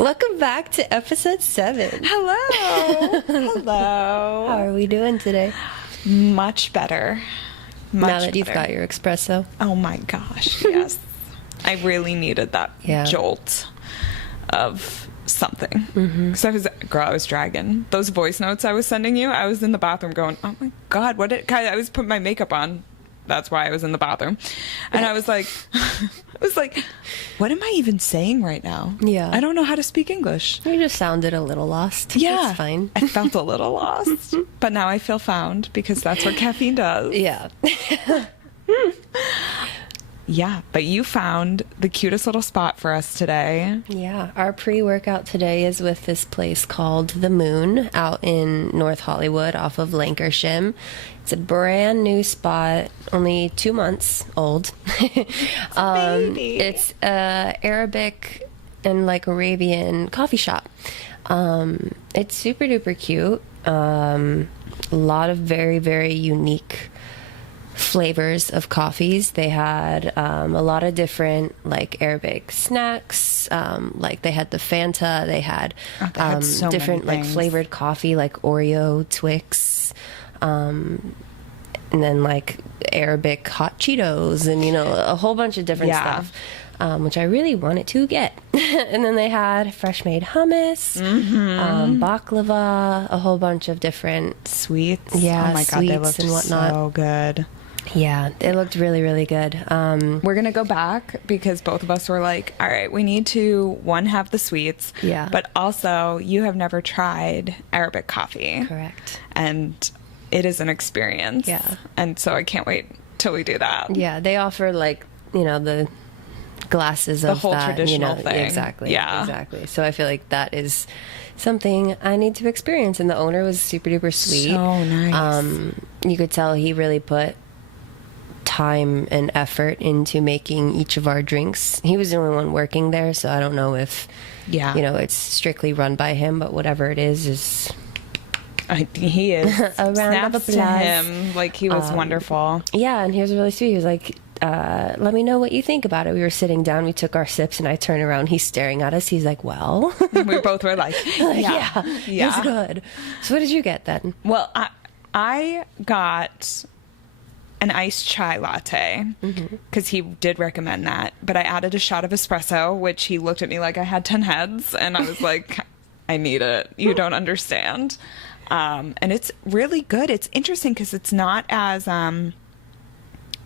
Welcome back to episode 7. Hello. Hello. How are we doing today? Much better. Now that you've got your espresso. Oh my gosh, yes. I really needed that jolt of something. Because I was dragging. Those voice notes I was sending you, I was in the bathroom going, oh my God, I was putting my makeup on. That's why I was in the bathroom. And I was like, what am I even saying right now? Yeah. I don't know how to speak English. You just sounded a little lost. Yeah. It's fine. I felt a little lost. But now I feel found because that's what caffeine does. Yeah. Yeah, but you found the cutest little spot for us today. Yeah, our pre-workout today is with this place called The Moon out in North Hollywood off of Lancashire. It's a brand new spot, only 2 months old. It's a baby. It's Arabic and like Arabian coffee shop. It's super duper cute. A lot of very, very unique flavors of coffees. They had a lot of different like Arabic snacks, like they had the Fanta, they had so different many like things. flavored coffee like Oreo, Twix, and then like Arabic hot Cheetos, and a whole bunch of different stuff, which I really wanted to get. And then they had fresh made hummus, baklava, a whole bunch of different Sweets. Yeah, oh my God, they sweets looked and whatnot. so good. Yeah, it looked really, really good. We're going to go back because both of us were like, all right, we need to, one, have the sweets. Yeah. But also, you have never tried Arabic coffee. Correct. And it is an experience. Yeah. And so I can't wait till we do that. Yeah, they offer like, the glasses of The whole that, traditional thing. Exactly. Yeah. Exactly. So I feel like that is something I need to experience. And the owner was super duper sweet. So nice. You could tell he really put time and effort into making each of our drinks. He was the only one working there, so I don't know if it's strictly run by him, but whatever it is he is. a round of Snaps to applause. him. Like, he was wonderful. Yeah, and he was really sweet. He was like, let me know what you think about it. We were sitting down, we took our sips, and I turned around, he's staring at us. He's like, well. We both were like, yeah. It's good. So what did you get then? Well, I got an iced chai latte because he did recommend that, but I added a shot of espresso, which he looked at me like I had 10 heads, and I was like, I need it. You don't understand. And it's really good. It's interesting because it's not as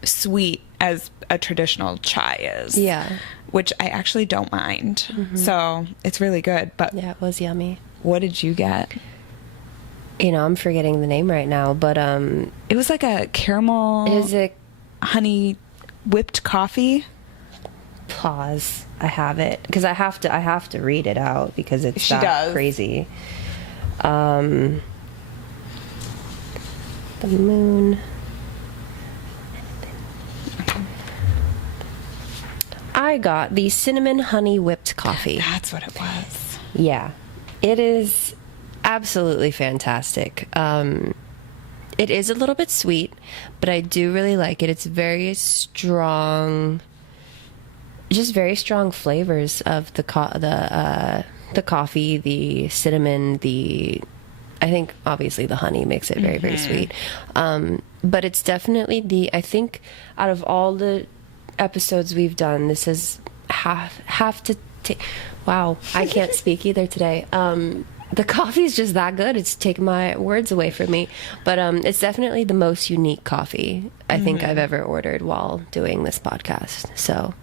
sweet as a traditional chai is. Yeah. Which I actually don't mind. So it's really good. But Yeah, it was yummy. what did you get? I'm forgetting the name right now, but It was like a caramel is it honey whipped coffee. pause? I have it because I have to read it out because it's She that does. crazy. The Moon. I got the cinnamon honey whipped coffee. That's what it was. Yeah, it is absolutely fantastic. It is a little bit sweet, but I do really like it. It's very strong, just very strong flavors of the coffee, the cinnamon, I think obviously the honey makes it very, very sweet. But it's definitely I think out of all the episodes we've done, this is have to take. Wow, I can't speak either today. The coffee's just that good. It's taken my words away from me. But it's definitely the most unique coffee I think I've ever ordered while doing this podcast. So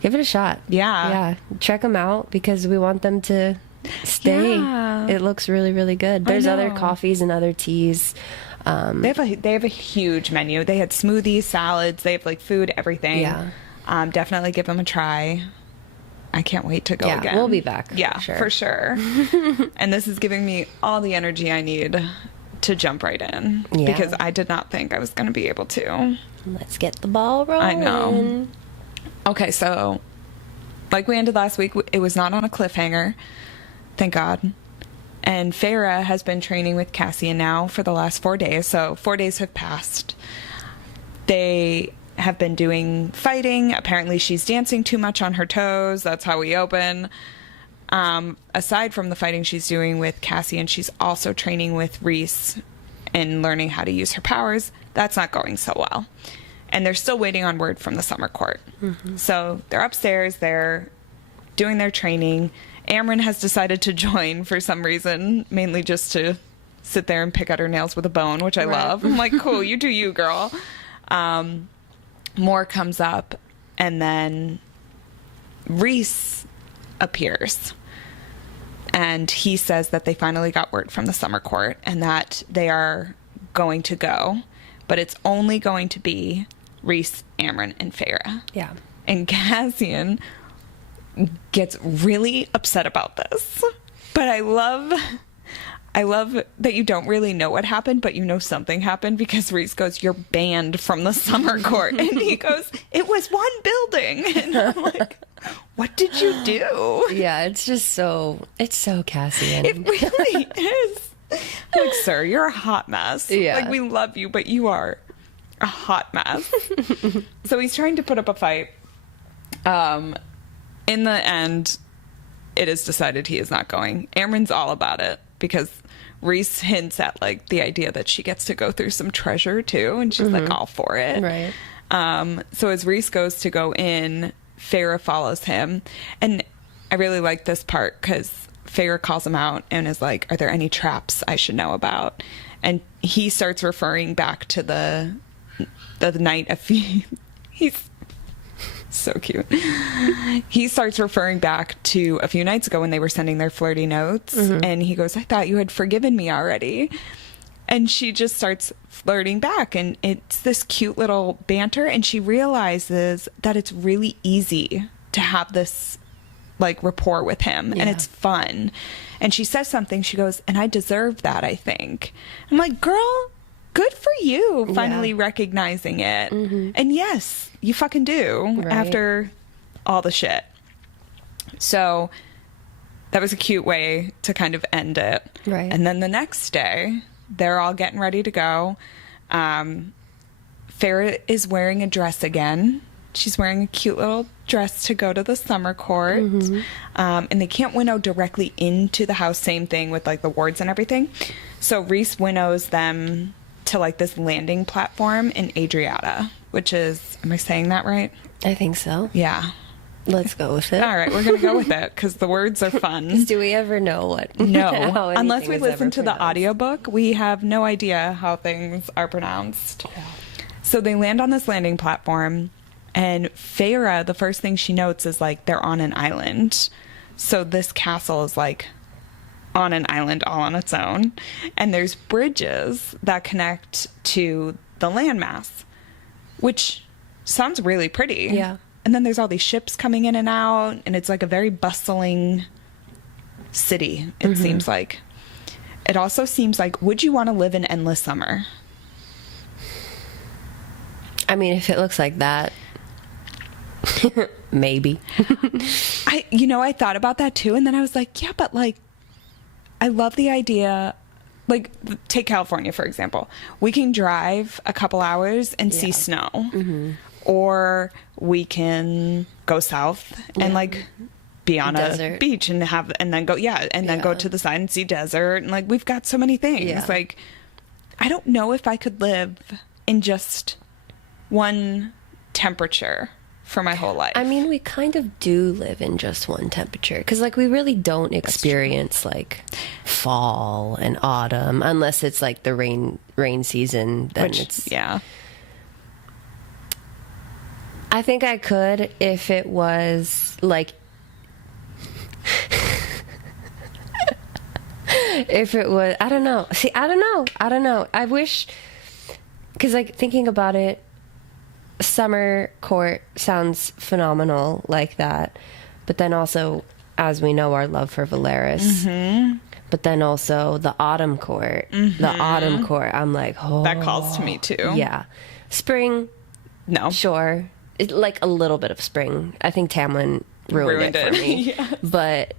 give it a shot. Yeah. Yeah. Check them out because we want them to stay. Yeah. It looks really, really good. There's other know. coffees and other teas. They have a huge menu. They had smoothies, salads. They have like food, everything. Yeah. Definitely give them a try. I can't wait to go Yeah, again. we'll be back. Yeah, for sure. And this is giving me all the energy I need to jump right in Yeah. because I did not think I was going to be able to. Let's get the ball rolling. I know. Okay, so like we ended last week, it was not on a cliffhanger. Thank God. And Farah has been training with Cassian now for the last 4 days. So 4 days have passed. They have been doing fighting. Apparently she's dancing too much on her toes. That's how we open. Aside from the fighting she's doing with Cassian, she's also training with Rhys and learning how to use her powers. That's not going so well. And they're still waiting on word from the summer court. So they're upstairs, they're doing their training. Amryn has decided to join for some reason, mainly just to sit there and pick at her nails with a bone, which I love. I'm like, cool, you do you, girl. More comes up, and then Rhys appears. And he says that they finally got word from the summer court and that they are going to go, but it's only going to be Rhys, Amryn, and Feyre. Yeah. And Cassian gets really upset about this. But I love that you don't really know what happened, but you know something happened, because Rhys goes, "You're banned from the summer court." And he goes, "It was one building." And I'm like, what did you do? Yeah, it's so Cassian. It really is. I'm like, sir, you're a hot mess. Yeah. Like, we love you, but you are a hot mess. So he's trying to put up a fight. In the end, it is decided he is not going. Amryn's all about it, because Rhys hints at, like, the idea that she gets to go through some treasure too, and she's like all for it. Right. So as Rhys goes to go in, Feyre follows him. And I really like this part, because Feyre calls him out and is like, "Are there any traps I should know about?" And he starts referring back to the night of he's so cute. He starts referring back to a few nights ago when they were sending their flirty notes. And he goes, "I thought you had forgiven me already." And she just starts flirting back, and it's this cute little banter, and she realizes that it's really easy to have this, like, rapport with him, and it's fun. And she says something, she goes, "And I deserve that, I think." I'm like, girl, good for you finally recognizing it. And yes, you fucking do, after all the shit. So that was a cute way to kind of end it. Right. And then the next day, they're all getting ready to go. Feyre is wearing a dress again. She's wearing a cute little dress to go to the summer court. And they can't winnow directly into the house. Same thing with, like, the wards and everything. So Rhys winnows them to, like, this landing platform in Adriata, which is, am I saying that right? I think so. Yeah. Let's go with it. All right, we're going to go with it, because the words are fun. Do we ever know what? No. how Unless we anything is listen ever to the pronounced. audiobook, we have no idea how things are pronounced. So they land on this landing platform, and Feyre, the first thing she notes is, like, they're on an island. So this castle is, like, on an island all on its own. And there's bridges that connect to the landmass, which sounds really pretty. Yeah. And then there's all these ships coming in and out, and it's like a very bustling city, it seems like. It also seems like, would you want to live in endless summer? I mean, if it looks like that, maybe. I thought about that too, and then I was like, yeah, but, like, I love the idea. Like, take California, for example. We can drive a couple hours and see snow. Or we can go south and, like, be on a beach and then go to the side and see desert. And, like, we've got so many things. Yeah. Like, I don't know if I could live in just one temperature for my whole life. I mean, we kind of do live in just one temperature, because, like, we really don't experience, like, fall and autumn unless it's, like, the rain season. Then it's I think I could if it was, like, if it was, I don't know. See, I don't know. I wish, because, like, thinking about it, summer court sounds phenomenal like that. But then also, as we know, our love for Valeris. But then also the autumn court. The autumn court, I'm like, oh. That calls to me too. Yeah. Spring, no. Sure. Like a little bit of spring. I think Tamlin ruined it for me. Yes. But,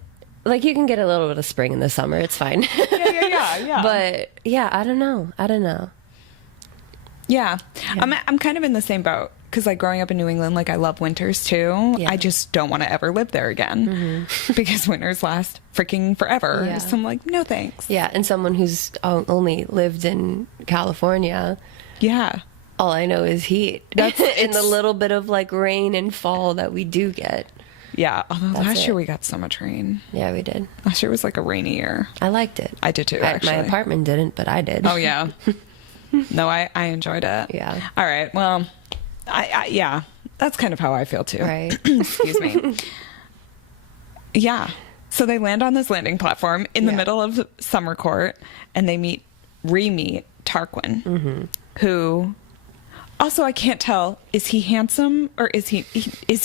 like, you can get a little bit of spring in the summer. It's fine. Yeah. But, yeah, I don't know. Yeah. I'm kind of in the same boat, because like growing up in New England, like I love winters too. Yeah. I just don't want to ever live there again because winters last freaking forever. Yeah. So I'm like, no thanks. Yeah, and someone who's only lived in California, Yeah. all I know is heat. That's in the little bit of like rain and fall that we do get. Yeah. Although That's last it. year we got so much rain. Yeah, we did. Last year was like a rainy year. I liked it. I did too, My actually. apartment didn't, but I did. Oh, yeah. No, I enjoyed it. Yeah. All right. Well, yeah, that's kind of how I feel too. Right. Excuse me. Yeah. So they land on this landing platform in the middle of Summer Court, and they re-meet Tarquin, who also I can't tell, is he handsome or is he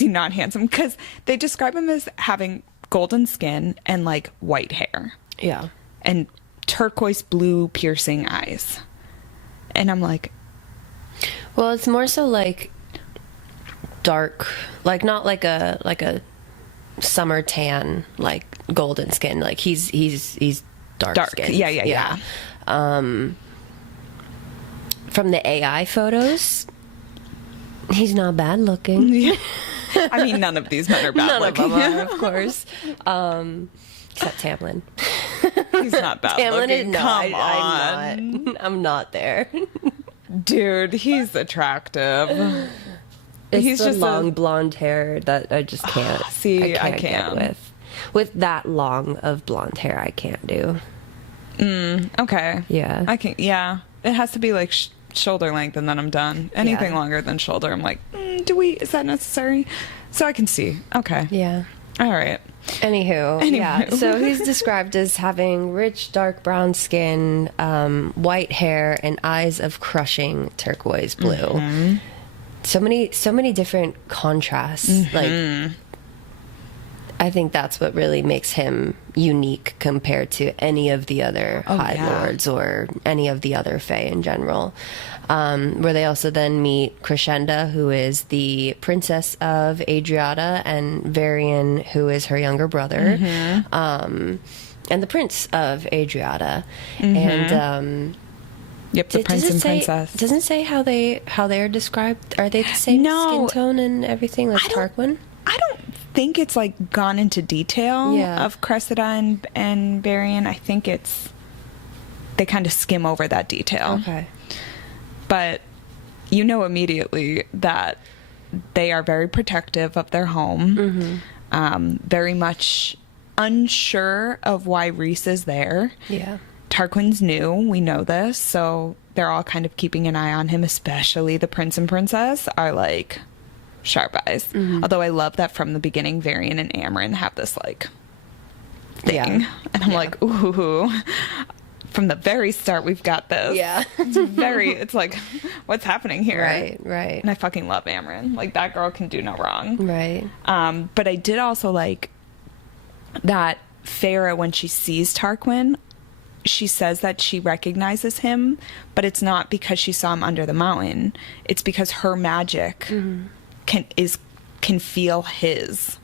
not handsome? Because they describe him as having golden skin and like white hair. Yeah. And turquoise blue piercing eyes. And I'm like, Well, it's more so like dark, like not like a summer tan, like golden skin. Like he's dark skin. Yeah. From the AI photos, he's not bad looking. I mean, none of these men are bad None looking. of them are, of course. Except Tamlin. He's not bad Tamlin is looking. not. Come on. I'm not there. Dude, he's attractive. It's He's the just long blonde hair that I just can't. See, I get can't. with that long of blonde hair. I can't do. Okay. Yeah. I can. Yeah. It has to be like shoulder length, and then I'm done. Anything Yeah. longer than shoulder, I'm like, is that necessary? So I can see. Okay. Yeah. All right. Anywho, yeah. So he's described as having rich, dark brown skin, white hair, and eyes of crushing turquoise blue. So many different contrasts. Like, I think that's what really makes him unique compared to any of the other High Lords or any of the other Fae in general. Where they also then meet Crescenda, who is the princess of Adriata, and Varian, who is her younger brother, and the prince of Adriata. And Yep, the prince and princess. Doesn't it say how they are described? Are they the same skin tone and everything like Tarquin? I don't think it's like gone into detail Yeah. of Cressida and Varian. I think they kind of skim over that detail. Okay. But you know immediately that they are very protective of their home, very much unsure of why Rhys is there. Yeah. Tarquin's new, we know this, so they're all kind of keeping an eye on him, especially the prince and princess are like sharp eyes. Although I love that from the beginning, Varian and Amren have this like thing. Yeah. And I'm like, ooh. From the very start, we've got this. Yeah. It's like, what's happening here? Right. And I fucking love Amren. Like, that girl can do no wrong. Right. But I did also like that Feyre, when she sees Tarquin, she says that she recognizes him, but it's not because she saw him under the mountain. It's because her magic can feel his.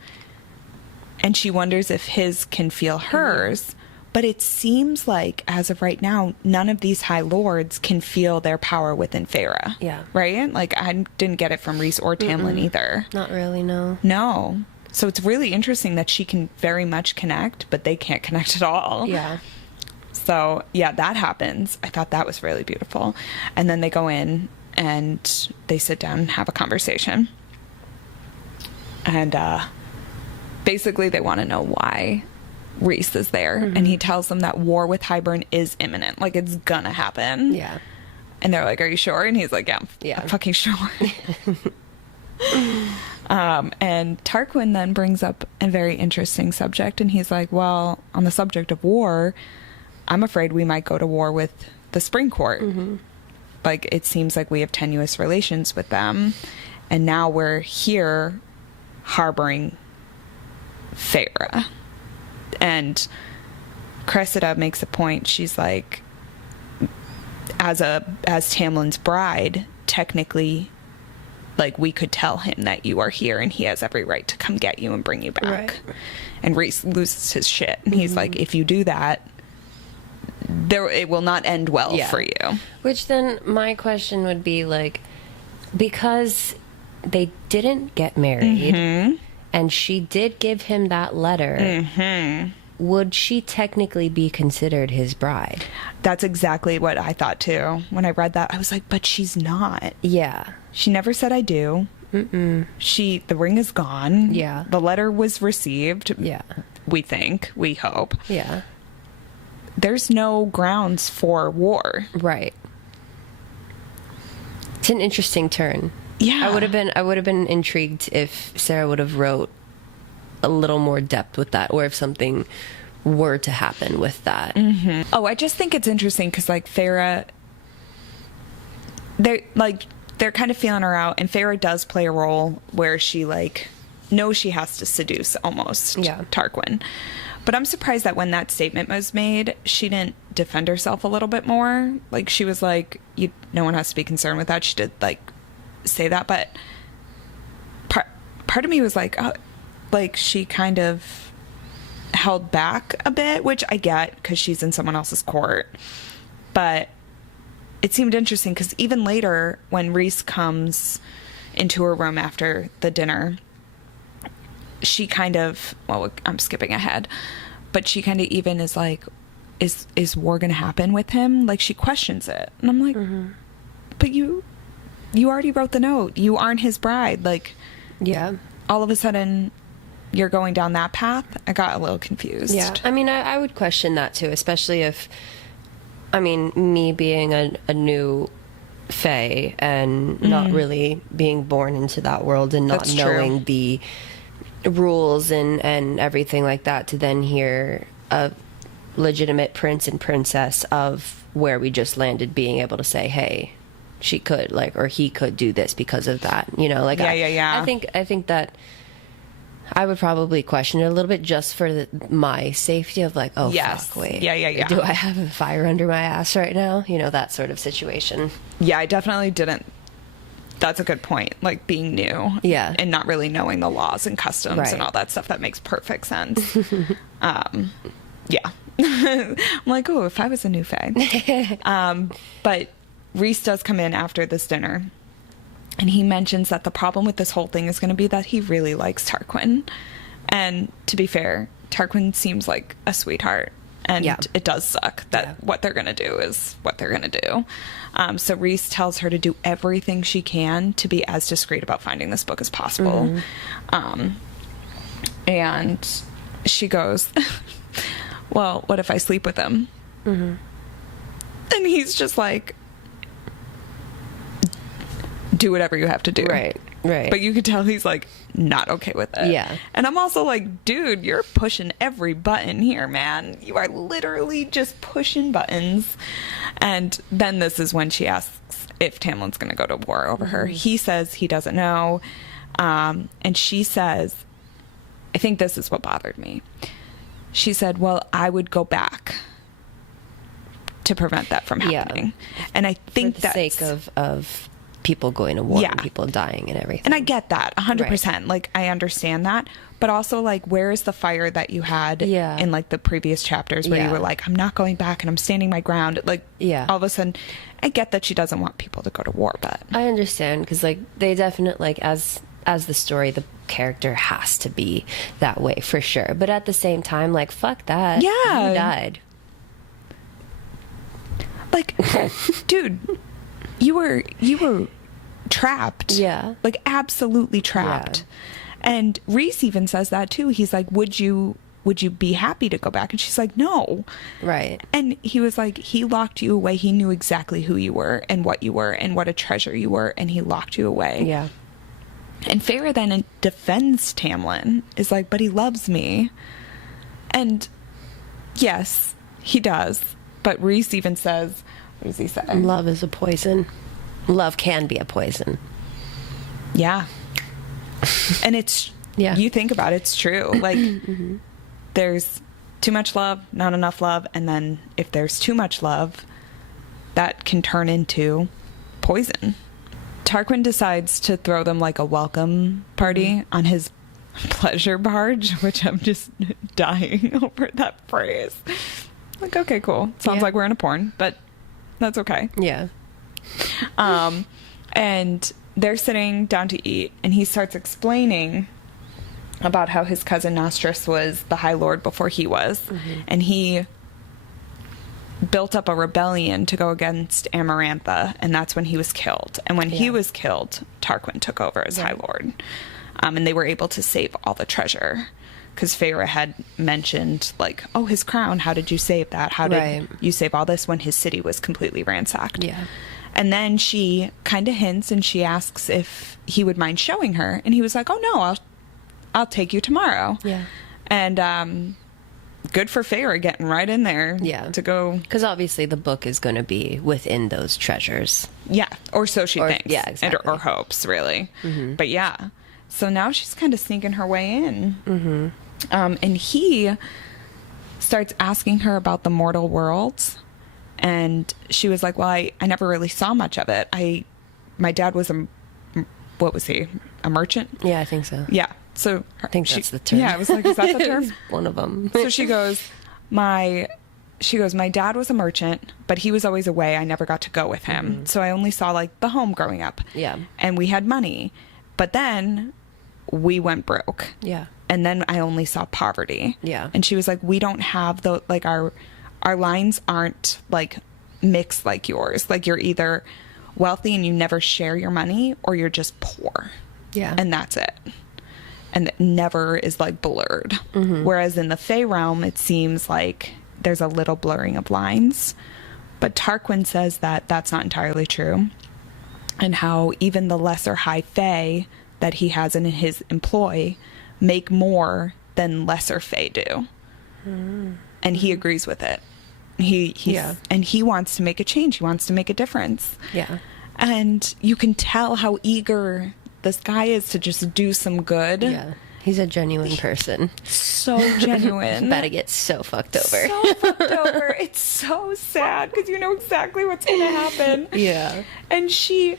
And she wonders if his can feel hers. But it seems like, as of right now, none of these High Lords can feel their power within Feyre. Yeah. Right? Like, I didn't get it from Rhys or Tamlin either. Not really, no. No. So it's really interesting that she can very much connect, but they can't connect at all. Yeah. So, yeah, that happens. I thought that was really beautiful. And then they go in and they sit down and have a conversation. And basically they want to know why Rhys is there. And he tells them that war with Hybern is imminent. Like, it's gonna happen. Yeah. And they're like, are you sure? And he's like, yeah. I'm fucking sure. And Tarquin then brings up a very interesting subject. And he's like, well, on the subject of war, I'm afraid we might go to war with the Spring Court. Like, it seems like we have tenuous relations with them. And now we're here harboring Feyre. And Cressida makes a point. She's like, as Tamlin's bride, technically, like, we could tell him that you are here and he has every right to come get you and bring you back. Right. And Rhys loses his shit. And he's like, if you do that, it will not end well for you. Which then my question would be, like, because they didn't get married, and she did give him that letter, would she technically be considered his bride? That's exactly what I thought too. When I read that, I was like, but she's not. Yeah. She never said I do. The ring is gone. Yeah. The letter was received. Yeah. We hope. Yeah. There's no grounds for war. Right. It's an interesting turn. Yeah. I would have been intrigued if Sarah would have wrote a little more depth with that, or if something were to happen with that. Oh, I just think it's interesting because, like, Farrah, they're kind of feeling her out, and Farrah does play a role where she, like, knows she has to seduce almost Tarquin. But I'm surprised that when that statement was made, she didn't defend herself a little bit more. Like, she was like, no one has to be concerned with that. She did, like, say that, but part of me was like, oh, like, she kind of held back a bit, which I get because she's in someone else's court. But it seemed interesting because even later, when Rhys comes into her room after the dinner, she kind of, well, I'm skipping ahead, but she kind of even is like, is war going to happen with him? Like, she questions it. And I'm like, but you already wrote the note. You aren't his bride. Like, Yeah. all of a sudden you're going down that path. I got a little confused. Yeah. I mean, I would question that too, especially if, I mean, me being a new fae and not really being born into that world and not That's knowing true. the rules and everything like that, to then hear a legitimate prince and princess of where we just landed being able to say, hey, she could, like, or he could do this because of that, you know, like, Yeah. I think that I would probably question it a little bit just for my safety of, like, oh, Yes. fuck, wait. Yeah. Do I have a fire under my ass right now? You know, that sort of situation. Yeah, I definitely didn't. That's a good point. Like, being new. Yeah. And not really knowing the laws and customs Right. and all that stuff. That makes perfect sense. Yeah. I'm like, oh, if I was a new fae. But Rhys does come in after this dinner, and he mentions that the problem with this whole thing is going to be that he really likes Tarquin. And to be fair, Tarquin seems like a sweetheart. And it does suck that what they're going to do is what they're going to do. So Rhys tells her to do everything she can to be as discreet about finding this book as possible. And she goes, well, what if I sleep with him? And he's just like, do whatever you have to do. Right. But you could tell he's like not okay with it. Yeah. And I'm also like, dude, you're pushing every button here, man. You are literally just pushing buttons. And then this is when she asks if Tamlin's going to go to war over her. He says he doesn't know. And she says, I think this is what bothered me. She said, well, I would go back to prevent that from happening. And I think for the sake of people going to war and people dying and everything. And I get that 100%. Like, I understand that, but also, like, where is the fire that you had in, like, the previous chapters where you were like, I'm not going back and I'm standing my ground. Like, all of a sudden, I get that she doesn't want people to go to war, but I understand, because, like, they definitely, like, as the story, the character has to be that way for sure. But at the same time, like, fuck that. Yeah. You died. Like, dude, you were trapped. Yeah. Like, absolutely trapped. And Rhys even says that too. He's like, would you be happy to go back? And she's like, no. Right. And he was like, he locked you away. He knew exactly who you were and what a treasure you were, and he locked you away. Yeah. And Farrah then defends Tamlin, is like, but he loves me. And yes, he does. But Rhys even says, what does he say? Love is a poison. Love can be a poison. Yeah. And it's, you think about it, it's true. Like, there's too much love, not enough love. And then if there's too much love, that can turn into poison. Tarquin decides to throw them like a welcome party on his pleasure barge, which I'm just dying over that phrase. Like, okay, cool. Sounds like we're in a porn, but that's okay. Yeah. And they're sitting down to eat, and he starts explaining about how his cousin Nostris was the High Lord before he was, and he built up a rebellion to go against Amarantha, and that's when he was killed. And when he was killed, Tarquin took over as High Lord, and they were able to save all the treasure. Because Feyre had mentioned, like, oh, his crown, how did you save that? How did you save all this when his city was completely ransacked? Yeah. And then she kind of hints, and she asks if he would mind showing her. And he was like, oh, no, I'll take you tomorrow. Yeah. And good for Feyre getting right in there to go. Because obviously the book is going to be within those treasures. Yeah. Or so she thinks. Yeah, exactly. Or hopes, really. But yeah. So now she's kind of sneaking her way in. And he starts asking her about the mortal worlds, and she was like, well, I never really saw much of it. My dad was what was he, a merchant? Yeah, I think so. Yeah. So I think that's the term. Yeah, I was like, is that the term? One of them. So she goes, my dad was a merchant, but he was always away. I never got to go with him. So I only saw like the home growing up. Yeah. And we had money, but then we went broke. Yeah. And then I only saw poverty. Yeah. And she was like, we don't have like our lines aren't like mixed like yours. Like you're either wealthy and you never share your money, or you're just poor. Yeah. And that's it. And it never is like blurred. Whereas in the Fae realm, it seems like there's a little blurring of lines. But Tarquin says that that's not entirely true. And how even the lesser high Fae that he has in his employ make more than lesser Fae do. And he agrees with it. And he wants to make a change. He wants to make a difference. Yeah. And you can tell how eager this guy is to just do some good. Yeah. He's a genuine person. So genuine. About to get so fucked over. So fucked over. It's so sad because you know exactly what's going to happen. Yeah. And she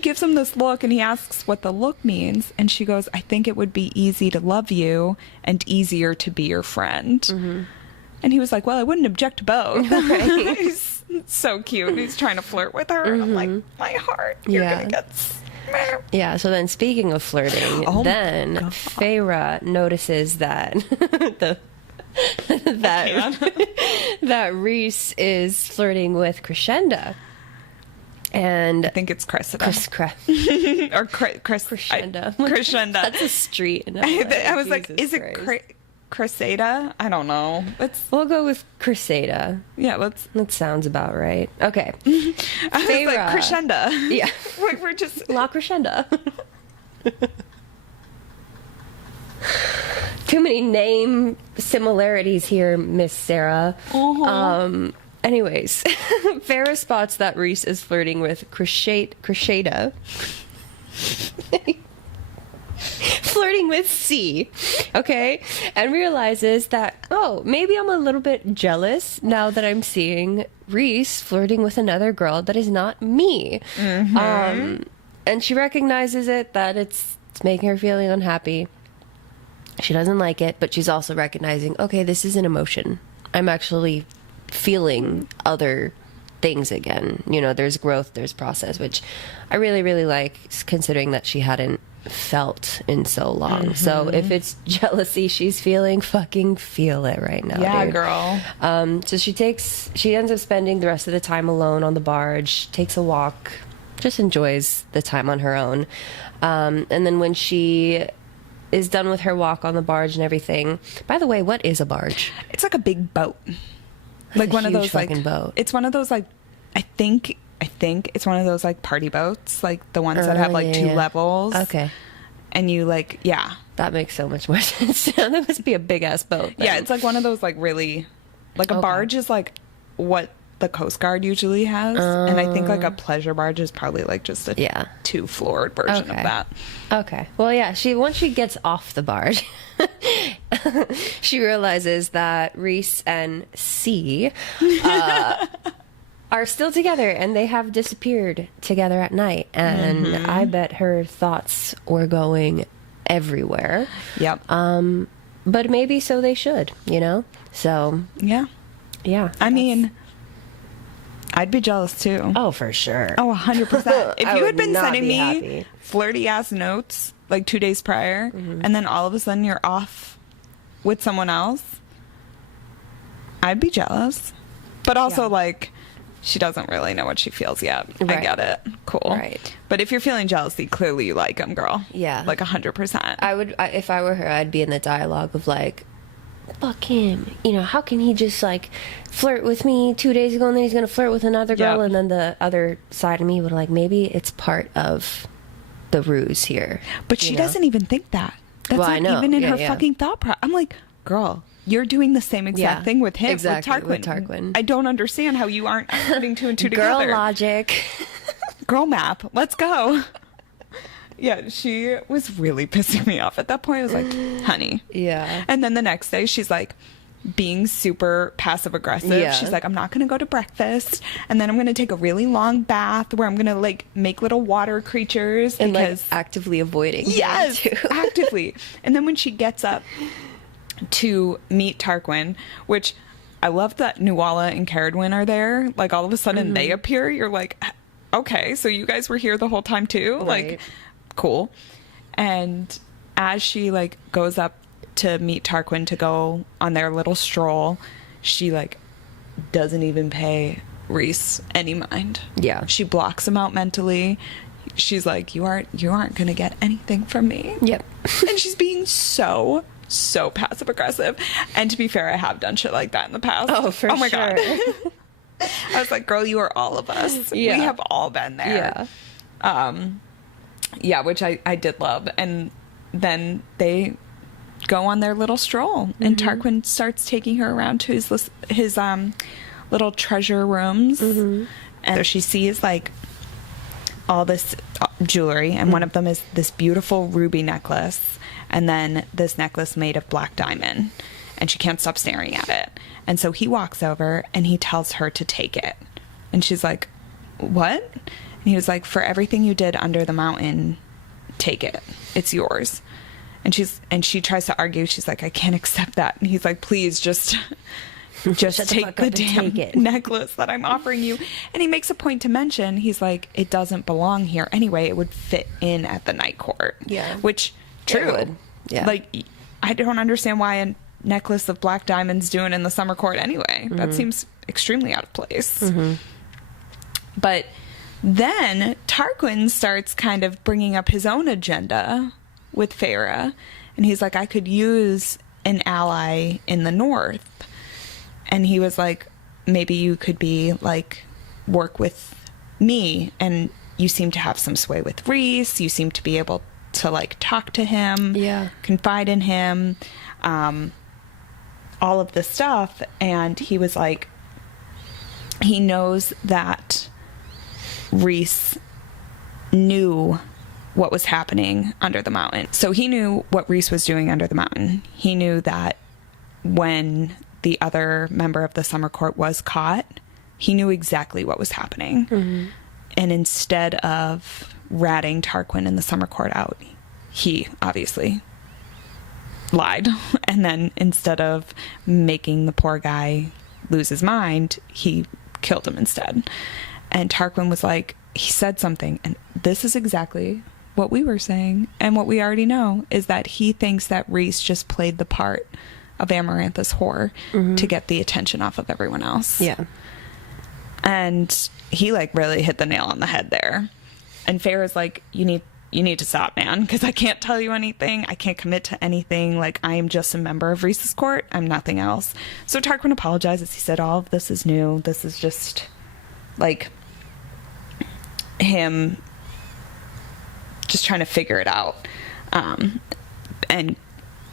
gives him this look, and he asks what the look means. And she goes, I think it would be easy to love you and easier to be your friend. And he was like, well, I wouldn't object to both. Right? He's so cute. He's trying to flirt with her. And I'm like, my heart, you're going to get smacked. Yeah, so then speaking of flirting, then Feyre notices that that Rhys is flirting with Crescenda. And I think it's Cressida. Or Crescenda. Crescenda. That's a street. I was like, is it Cressida? I don't know. We'll go with Cressida. Yeah, that sounds about right. Okay. I was like, Crescenda. Yeah. We're just La Crescenda. Too many name similarities here, Miss Sarah. Anyways, Feyre spots that Rhys is flirting with Cressida. Flirting with C, okay? And realizes that, oh, maybe I'm a little bit jealous now that I'm seeing Rhys flirting with another girl that is not me. And she recognizes that it's making her feeling unhappy. She doesn't like it, but she's also recognizing, okay, this is an emotion. I'm actually feeling other things again. You know, there's growth, there's process, which I really, really like, considering that she hadn't felt in so long. So if it's jealousy she's feeling, fucking feel it right now. Yeah, dude. Girl. So she ends up spending the rest of the time alone on the barge, takes a walk, just enjoys the time on her own. And then when she is done with her walk on the barge and everything, by the way, what is a barge? It's like a big boat. Like one of those fucking boat. It's one of those like I think it's one of those like party boats, like the ones that have like two levels. Okay. And you like, yeah. That makes so much more sense. That must be a big ass boat. Then. Yeah, it's like one of those like really, like a barge is like what the Coast Guard usually has, and I think like a pleasure barge is probably like just a 2-floored version of that. Okay. Well, yeah. Once she gets off the barge, she realizes that Rhys and C are still together, and they have disappeared together at night. And I bet her thoughts were going everywhere. Yep. But maybe so they should, you know. So yeah. Yeah. I mean, I'd be jealous too. Oh, for sure. Oh, 100%. If I you would had been not sending be me happy. flirty ass notes like 2 days prior, and then all of a sudden you're off with someone else, I'd be jealous. But also, like, she doesn't really know what she feels yet. Right. I get it. Cool. Right. But if you're feeling jealousy, clearly you like him, girl. Yeah. Like 100%. If I were her, I'd be in the dialogue of like, fuck him. You know, how can he just like flirt with me 2 days ago and then he's going to flirt with another girl? Yep. And then the other side of me would like, maybe it's part of the ruse here. But she doesn't even think that. That's Well, not I know. even in Yeah, her yeah. fucking thought process. I'm like, girl, you're doing the same exact Yeah, thing with him, exactly, with Tarquin. I don't understand how you aren't putting two and two Girl together. logic. Girl map. Let's go. Yeah, she was really pissing me off at that point. I was like, honey. Yeah. And then the next day, she's like being super passive aggressive. Yeah. She's like, I'm not going to go to breakfast. And then I'm going to take a really long bath where I'm going to like make little water creatures. And because like actively avoiding. yes, him, too. actively. And then when she gets up to meet Tarquin, which I love that Nuala and Caradwyn are there. Like all of a sudden they appear. You're like, okay, so you guys were here the whole time too? Right. Like, cool. And as she like goes up to meet Tarquin to go on their little stroll, she like doesn't even pay Rhys any mind. Yeah. She blocks him out mentally. She's like, you aren't gonna get anything from me. Yep. And she's being so passive aggressive. And to be fair, I have done shit like that in the past. Oh, for oh my sure. God. I was like, girl, you are all of us. Yeah. We have all been there. Yeah. Yeah, which I did love. And then they go on their little stroll, and Tarquin starts taking her around to his little treasure rooms. And so she sees like all this jewelry, and one of them is this beautiful ruby necklace, and then this necklace made of black diamond, and she can't stop staring at it. And so he walks over and he tells her to take it, and she's like, what? And he was like, for everything you did under the mountain, take it, it's yours. And she tries to argue. She's like, I can't accept that. And he's like, please just take the damn necklace that I'm offering you. And he makes a point to mention, he's like, it doesn't belong here anyway. It would fit in at the night court. Yeah. Which, true. would. Yeah. Like, I don't understand why a necklace of black diamonds doing in the summer court anyway. That seems extremely out of place. But then Tarquin starts kind of bringing up his own agenda with Feyre, and he's like, I could use an ally in the north. And he was like, maybe you could be like, work with me, and you seem to have some sway with Rhys, you seem to be able to like talk to him, confide in him, all of this stuff. And he was like, he knows that Rhys knew what was happening under the mountain. So he knew what Rhys was doing under the mountain. He knew that when the other member of the summer court was caught, he knew exactly what was happening. And instead of ratting Tarquin and the summer court out, he obviously lied. And then instead of making the poor guy lose his mind, he killed him instead. And Tarquin was like, he said something, and this is exactly what we were saying, and what we already know, is that he thinks that Rhys just played the part of Amaranthus whore to get the attention off of everyone else. Yeah. And he like really hit the nail on the head there. And Feyre's like, you need to stop, man, because I can't tell you anything. I can't commit to anything. Like, I am just a member of Rhys's court. I'm nothing else. So Tarquin apologizes. He said, all of this is new. This is just like him just trying to figure it out. And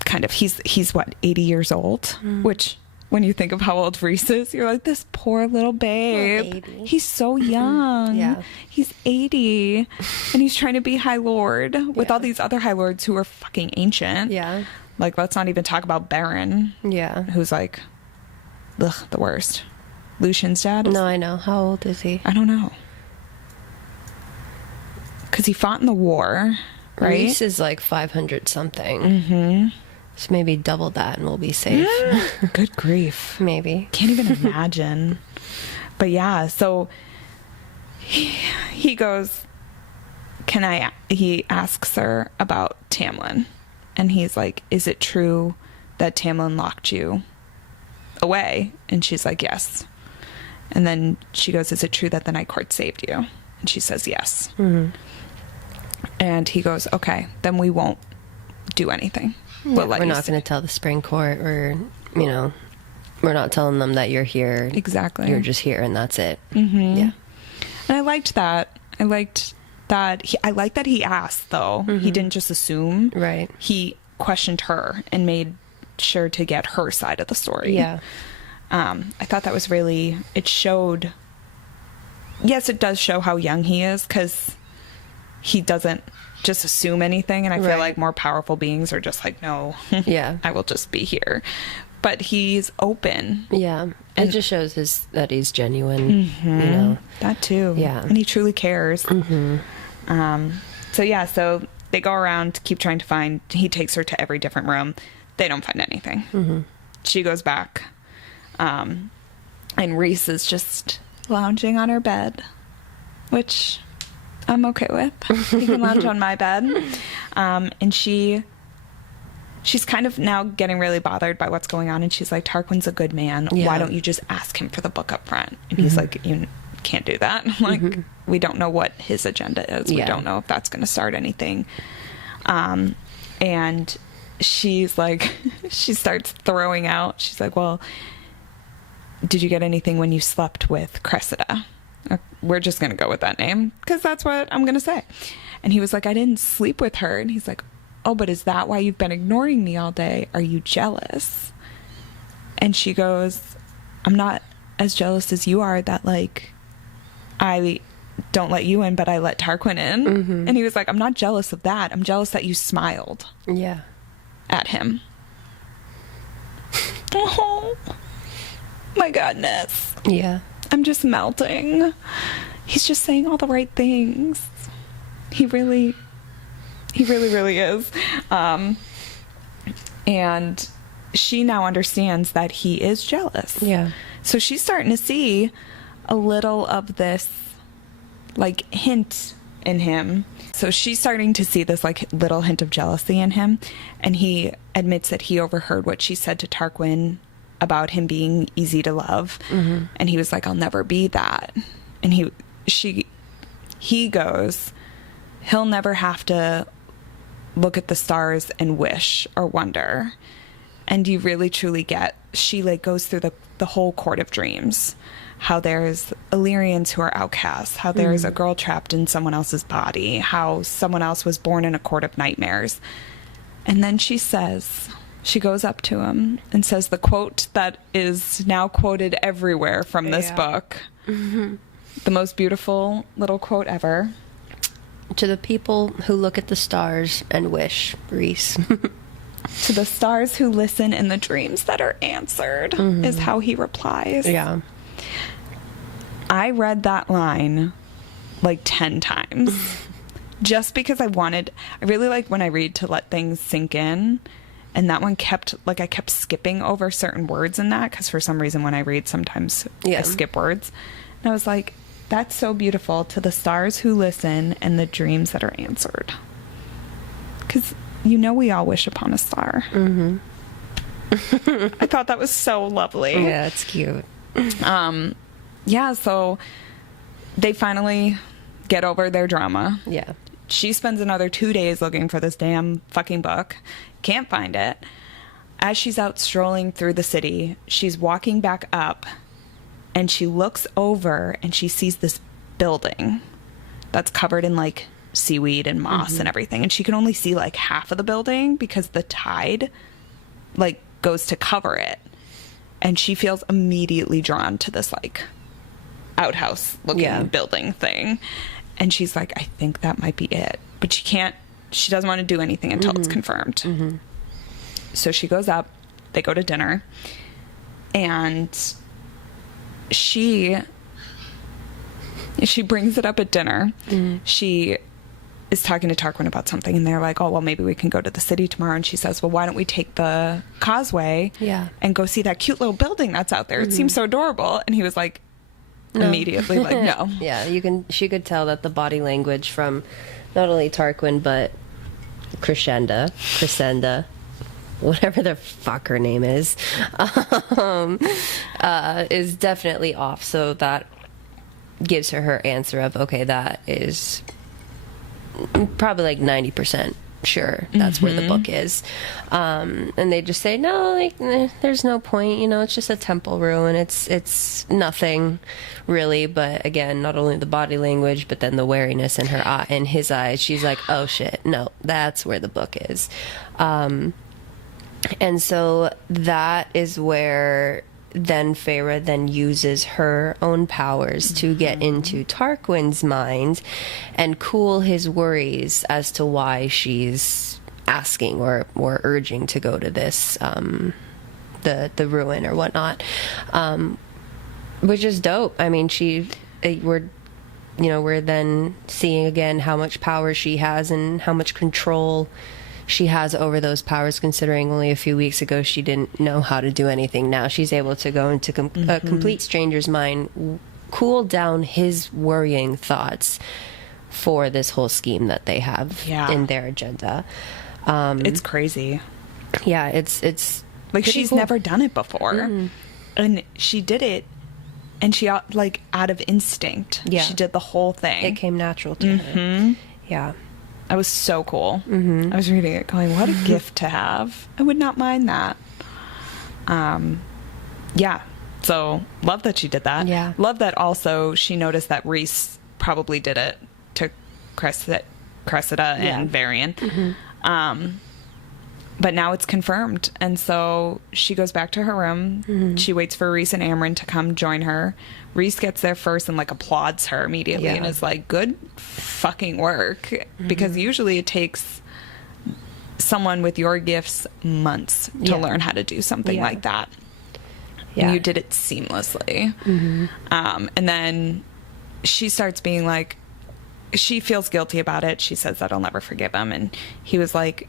kind of, he's what, 80 years old, which when you think of how old Rhys is, you're like, this poor little babe. He's so young. Yeah. He's 80 and he's trying to be High Lord with all these other High Lords who are fucking ancient. Yeah. Like, let's not even talk about Baron. Yeah. Who's like, ugh, the worst. Lucian's dad? No, I know. How old is he? I don't know. Because he fought in the war, right? Rhys is like 500 something. So maybe double that and we'll be safe. Good grief. Maybe. Can't even imagine. But yeah, so he goes, he asks her about Tamlin. And he's like, is it true that Tamlin locked you away? And she's like, yes. And then she goes, is it true that the Night Court saved you? And she says, yes. Mm-hmm. And he goes, okay, then we won't do anything. We're not going to tell the Spring Court, or, you know, we're not telling them that you're here. Exactly. You're just here and that's it. Mm-hmm. Yeah. And I liked that. I liked that he asked, though. Mm-hmm. He didn't just assume. Right. He questioned her and made sure to get her side of the story. Yeah. I thought that was really, it showed, yes, it does show how young he is, because he doesn't just assume anything. And I feel like more powerful beings are just like, no, yeah, I will just be here. But he's open. Yeah. And it just shows that he's genuine, mm-hmm, you know. That too. Yeah. And he truly cares. Mm-hmm. So they go around, keep trying to find, he takes her to every different room. They don't find anything. Mm-hmm. She goes back. And Rhys is just lounging on her bed, which I'm okay with. He can lounge on my bed. And she's kind of now getting really bothered by what's going on. And she's like, Tarquin's a good man. Yeah. Why don't you just ask him for the book up front? And he's like, you can't do that. Like, we don't know what his agenda is. We don't know if that's going to start anything. And she's like, she starts throwing out. She's like, well, did you get anything when you slept with Cressida? We're just going to go with that name because that's what I'm going to say. And he was like, I didn't sleep with her. And he's like, oh, but is that why you've been ignoring me all day? Are you jealous? And she goes, I'm not as jealous as you are that, like, I don't let you in, but I let Tarquin in. Mm-hmm. And he was like, I'm not jealous of that. I'm jealous that you smiled. Yeah. At him. Oh, my goodness. Yeah. I'm just melting. He's just saying all the right things. He really is. And she now understands that he is jealous. Yeah. So she's starting to see a little of this, like, hint in him. So she's starting to see this, like, little hint of jealousy in him. And he admits that he overheard what she said to Tarquin about him being easy to love. Mm-hmm. And he was like, I'll never be that. And he goes, he'll never have to look at the stars and wish or wonder. And you really truly get, she, like, goes through the whole court of dreams, how there's Illyrians who are outcasts, how there's a girl trapped in someone else's body, how someone else was born in a court of nightmares. And then she goes up to him and says the quote that is now quoted everywhere from this book. Mm-hmm. The most beautiful little quote ever. To the people who look at the stars and wish, Rhys. To the stars who listen in the dreams that are answered, is how he replies. Yeah. I read that line like 10 times. Just because I really like when I read to let things sink in. And that one I kept skipping over certain words in that, because for some reason when I read, sometimes I skip words. And I was like, that's so beautiful. To the stars who listen and the dreams that are answered. Because, we all wish upon a star. Mm-hmm. I thought that was so lovely. Yeah, it's cute. Yeah, so they finally get over their drama. Yeah. She spends another 2 days looking for this damn fucking book. Can't find it. As she's out strolling through the city, she's walking back up, and she looks over and she sees this building that's covered in, like, seaweed and moss and everything. And she can only see, like, half of the building because the tide, like, goes to cover it. And she feels immediately drawn to this, like, outhouse looking building thing. And she's like, I think that might be it. But she doesn't want to do anything until it's confirmed. Mm-hmm. So she goes up, they go to dinner, and she brings it up at dinner. She is talking to Tarquin about something, and they're like, oh, well, maybe we can go to the city tomorrow. And she says, well, why don't we take the causeway and go see that cute little building that's out there? It seems so adorable. And he was like, immediately like, no. Yeah, she could tell that the body language from not only Tarquin but Crescenda, whatever the fuck her name is definitely off. So that gives her answer of, okay, that is probably like 90% sure that's where the book is. And they just say, no, like, there's no point, it's just a temple ruin. It's nothing really. But again, not only the body language, but then the wariness in her eye, in his eyes, she's like, oh shit, no, that's where the book is. And so that is where then Feyre then uses her own powers to get into Tarquin's mind and cool his worries as to why she's asking or urging to go to this the ruin or whatnot, which is dope. I mean, we're then seeing again how much power she has and how much control she has over those powers, considering only a few weeks ago she didn't know how to do anything. Now she's able to go into a complete stranger's mind, cool down his worrying thoughts for this whole scheme that they have in their agenda. It's crazy. Yeah, it's like she's cool. Never done it before. And she did it, and she like out of instinct. Yeah, she did the whole thing. It came natural to her. Yeah. That was so cool. I was reading it going, what a gift to have. I would not mind that. Yeah. So love that she did that. Yeah. Love that also she noticed that Rhys probably did it to Cressida and Varian. But now it's confirmed. And so she goes back to her room. She waits for Rhys and Amren to come join her. Rhys gets there first and like applauds her immediately and is like, good fucking work. Because usually it takes someone with your gifts months to learn how to do something like that. And you did it seamlessly. And then she starts being like, she feels guilty about it. She says that I'll never forgive him. And he was like,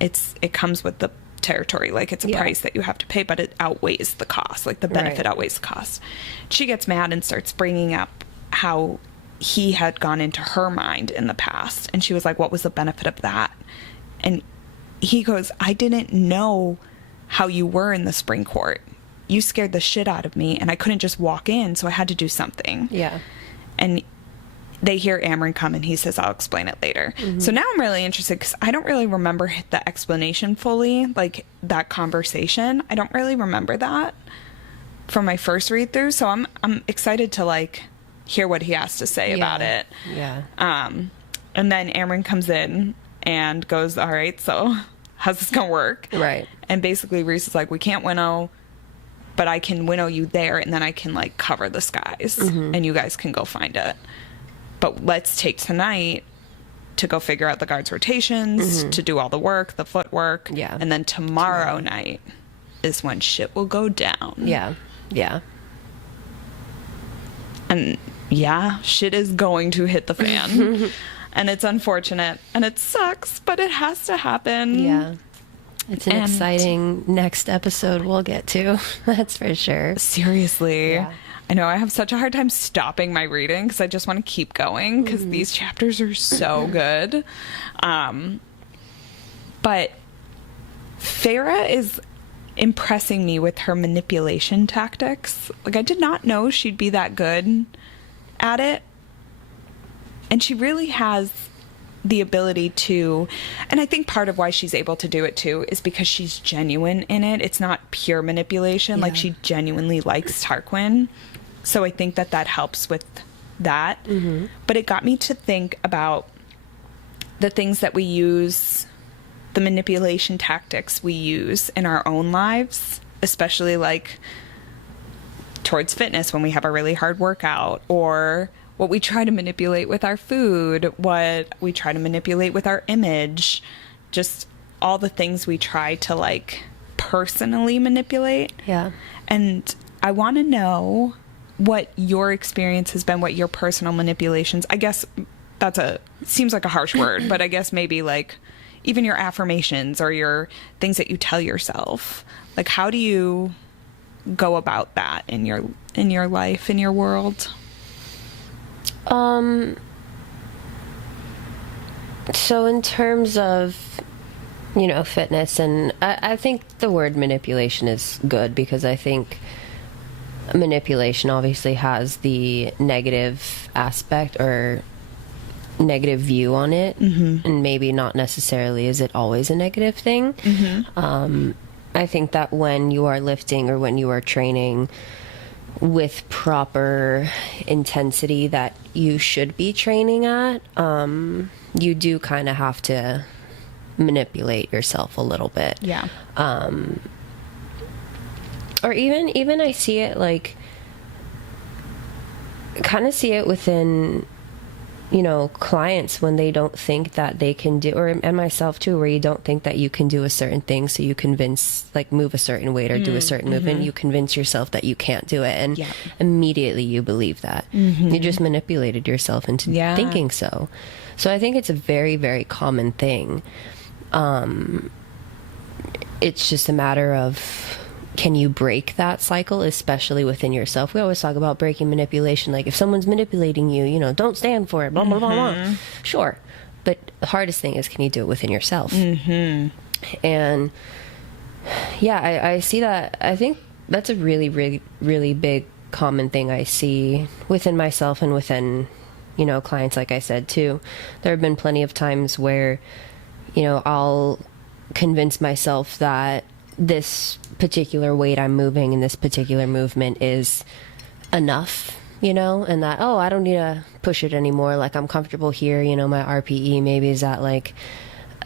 it comes with the territory. Like, it's a price that you have to pay, but it outweighs the cost. Like, the benefit outweighs the cost. She gets mad and starts bringing up how he had gone into her mind in the past. And she was like, what was the benefit of that? And he goes, I didn't know how you were in the spring court. You scared the shit out of me, and I couldn't just walk in, so I had to do something. Yeah. And they hear Amren come, and he says, I'll explain it later. So now I'm really interested, because I don't really remember the explanation fully, like that conversation. I don't really remember that from my first read through. So I'm excited to like hear what he has to say about it. Yeah. And then Amren comes in and goes, all right, so how's this gonna work? Right. And basically Rhys is like, we can't winnow, but I can winnow you there, and then I can like cover the skies, and you guys can go find it. But let's take tonight to go figure out the guards' rotations, to do all the work, the footwork. Yeah. And then tomorrow night is when shit will go down. Yeah. Yeah. And shit is going to hit the fan. And it's unfortunate. And it sucks, but it has to happen. Yeah. It's an exciting next episode we'll get to. That's for sure. Seriously. Yeah. I know I have such a hard time stopping my reading because I just want to keep going because these chapters are so good. But Feyre is impressing me with her manipulation tactics. Like, I did not know she'd be that good at it. And she really has the ability to, and I think part of why she's able to do it too is because she's genuine in it. It's not pure manipulation. Like, she genuinely likes Tarquin. So I think that helps with that. But it got me to think about the things that we use, the manipulation tactics we use in our own lives, especially like towards fitness when we have a really hard workout, or what we try to manipulate with our food, what we try to manipulate with our image, just all the things we try to like personally manipulate. Yeah. And I want to know what your experience has been, what your personal manipulations, I guess seems like a harsh word, but I guess maybe like even your affirmations or your things that you tell yourself. Like, how do you go about that in your life, in your world? So in terms of, you know, fitness, and I think the word manipulation is good, because I think manipulation obviously has the negative aspect or negative view on it, and maybe not necessarily is it always a negative thing. I think that when you are lifting or when you are training with proper intensity that you should be training at, you do kind of have to manipulate yourself a little bit. Yeah. Or even I see it like, kind of see it within, you know, clients when they don't think that they can do, or and myself too, where you don't think that you can do a certain thing, so you convince, like, move a certain weight or do a certain movement, you convince yourself that you can't do it, and immediately you believe that. You just manipulated yourself into thinking so. So I think it's a very, very common thing. It's just a matter of, can you break that cycle, especially within yourself? We always talk about breaking manipulation. Like, if someone's manipulating you, you know, don't stand for it, blah, blah, blah, blah. Sure. But the hardest thing is, can you do it within yourself? And yeah, I see that. I think that's a really, really, really big common thing I see within myself and within, you know, clients, like I said, too. There have been plenty of times where, you know, I'll convince myself that this particular weight I'm moving in this particular movement is enough, you know, and that, oh, I don't need to push it anymore. Like, I'm comfortable here. You know, my RPE maybe is at like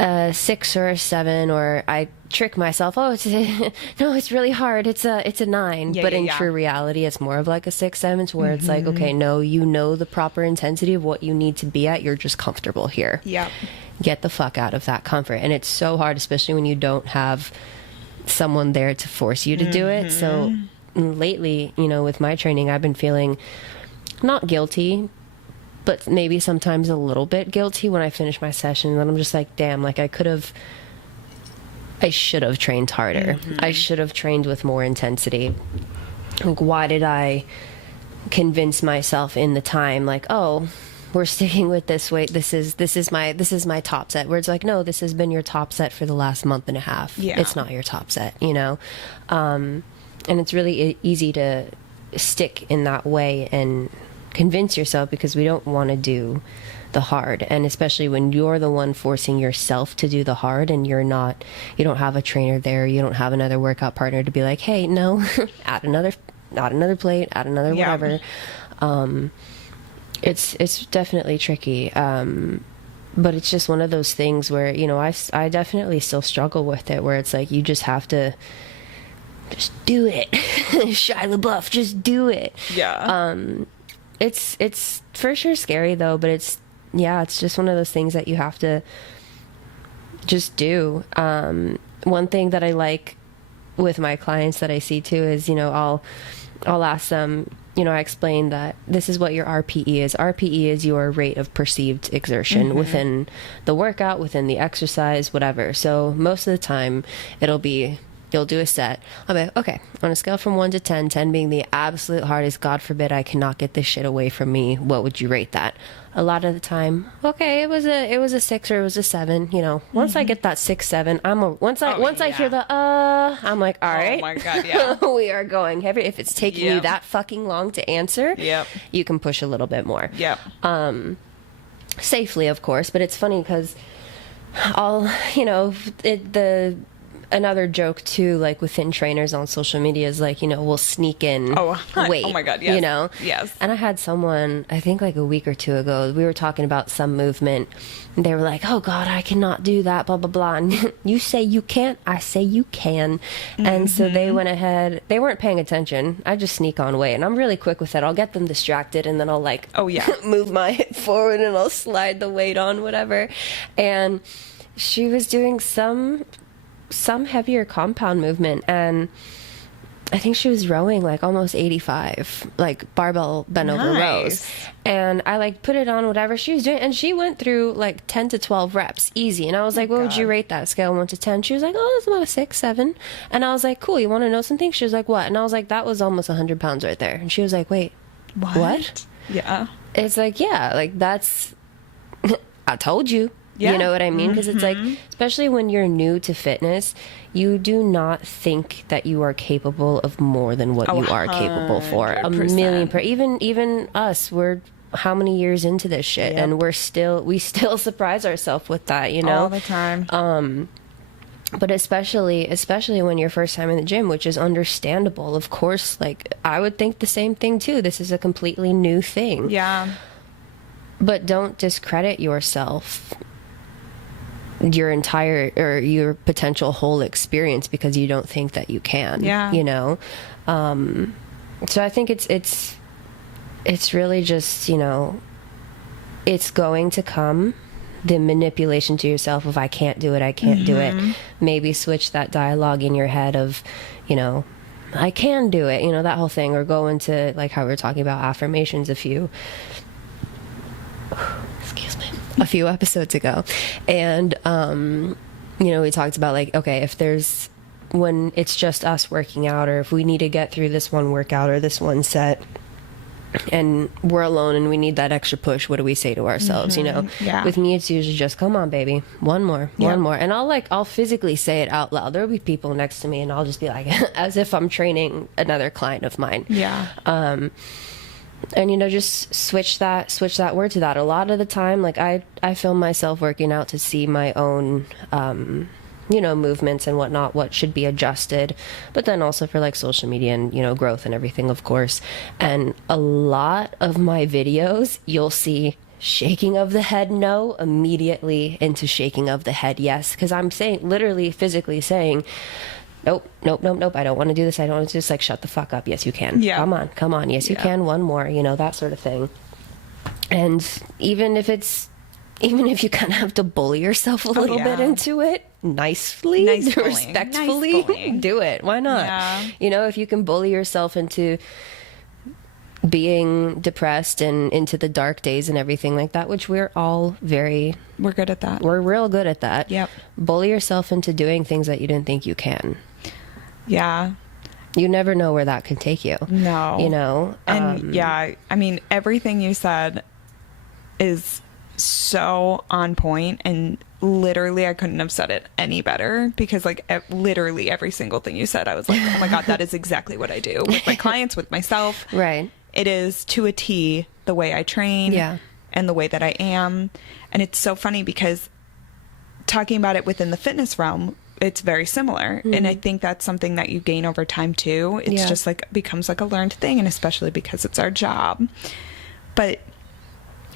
a 6 or a 7, or I trick myself. Oh, no, it's really hard. It's a 9. But in true reality, it's more of like a 6, 7, where it's like, okay, no, you know the proper intensity of what you need to be at. You're just comfortable here. Yeah. Get the fuck out of that comfort. And it's so hard, especially when you don't have someone there to force you to do it. So lately, you know, with my training, I've been feeling not guilty, but maybe sometimes a little bit guilty when I finish my session. And then I'm just like, damn, like, I should have trained harder. I should have trained with more intensity. Like, why did I convince myself in the time, like, oh, we're sticking with this weight, this is my top set, where it's like, no, this has been your top set for the last month and a half. It's not your top set, you know. And it's really easy to stick in that way and convince yourself, because we don't want to do the hard. And especially when you're the one forcing yourself to do the hard, and you don't have a trainer there, you don't have another workout partner to be like, hey, no, add another plate, add another whatever. It's definitely tricky, but it's just one of those things where, you know, I definitely still struggle with it, where it's like, you just have to just do it. Shia LaBeouf, just do it. It's for sure scary though, but it's just one of those things that you have to just do. One thing that I like with my clients that I see too is, you know, I'll ask them, you know, I explain that this is what your RPE is. RPE is your rate of perceived exertion within the workout, within the exercise, whatever. So most of the time you'll do a set. I'll be like, okay, on a scale from 1 to 10, 10 being the absolute hardest, God forbid I cannot get this shit away from me, what would you rate that? A lot of the time, okay, it was a 6 or it was a 7, you know. Once I get that 6, 7, once I hear the I'm like, all right. Oh my God, yeah. We are going heavy. If it's taking you that fucking long to answer, you can push a little bit more. Safely, of course, but it's funny because I'll, you know, another joke too, like within trainers on social media, is like, you know, we'll sneak in weight. Oh my God, yes. You know? Yes. And I had someone, I think like a week or two ago, we were talking about some movement, and they were like, oh God, I cannot do that, blah, blah, blah. And you say you can't, I say you can. And so they went ahead, they weren't paying attention. I just sneak on weight, and I'm really quick with it. I'll get them distracted, and then I'll like, move my hip forward, and I'll slide the weight on, whatever. And she was doing some heavier compound movement, and I think she was rowing like almost 85, like barbell bent over rows. And I like put it on whatever she was doing, and she went through like 10 to 12 reps easy. And I was like, what would you rate that scale 1 to 10? She was like, oh, that's about a 6, 7. And I was like, cool, you want to know something? She was like, what? And I was like, that was almost 100 pounds right there. And she was like, wait, what? Yeah. It's like, yeah, like that's, I told you. Yeah. You know what I mean? Because it's like, especially when you're new to fitness, you do not think that you are capable of more than what you are capable for. 100%. A million even us, we're how many years into this shit, and we still surprise ourselves with that, you know? All the time. But especially when you're first time in the gym, which is understandable. Of course, like I would think the same thing too. This is a completely new thing. Yeah. But don't discredit yourself, your entire or your potential whole experience, because you don't think that you can. Yeah. You know? So I think it's really just, you know, it's going to come. The manipulation to yourself of I can't do it, I can't do it. Maybe switch that dialogue in your head of, you know, I can do it, you know, that whole thing, or go into like how we were talking about affirmations a few episodes ago. And you know, we talked about like, okay, if there's when it's just us working out, or if we need to get through this one workout or this one set and we're alone and we need that extra push, what do we say to ourselves? You know, with me it's usually just, come on baby, one more. And I'll physically say it out loud. There'll be people next to me and I'll just be like as if I'm training another client of mine. And you know, just switch that word to that. A lot of the time, like I film myself working out to see my own you know, movements and whatnot, what should be adjusted, but then also for like social media and, you know, growth and everything, of course. And a lot of my videos, you'll see shaking of the head no immediately into shaking of the head yes, because I'm saying, literally physically saying, nope, I don't want to do this, I don't want to just like, shut the fuck up, yes you can, come on, yes you can, one more, you know, that sort of thing. And even if you kind of have to bully yourself a little bit into it, nicely, respectfully, do it. Why not? You know, if you can bully yourself into being depressed and into the dark days and everything like that, which we're good at that. We're real good at that. Yep. Bully yourself into doing things that you didn't think you can. Yeah. You never know where that can take you. No. You know? And I mean, everything you said is so on point, and literally I couldn't have said it any better, because like literally every single thing you said, I was like, oh my God, that is exactly what I do with my clients, with myself. Right. It is to a T the way I train and the way that I am. And it's so funny because talking about it within the fitness realm, it's very similar. And I think that's something that you gain over time too. It's just like becomes like a learned thing, and especially because it's our job. But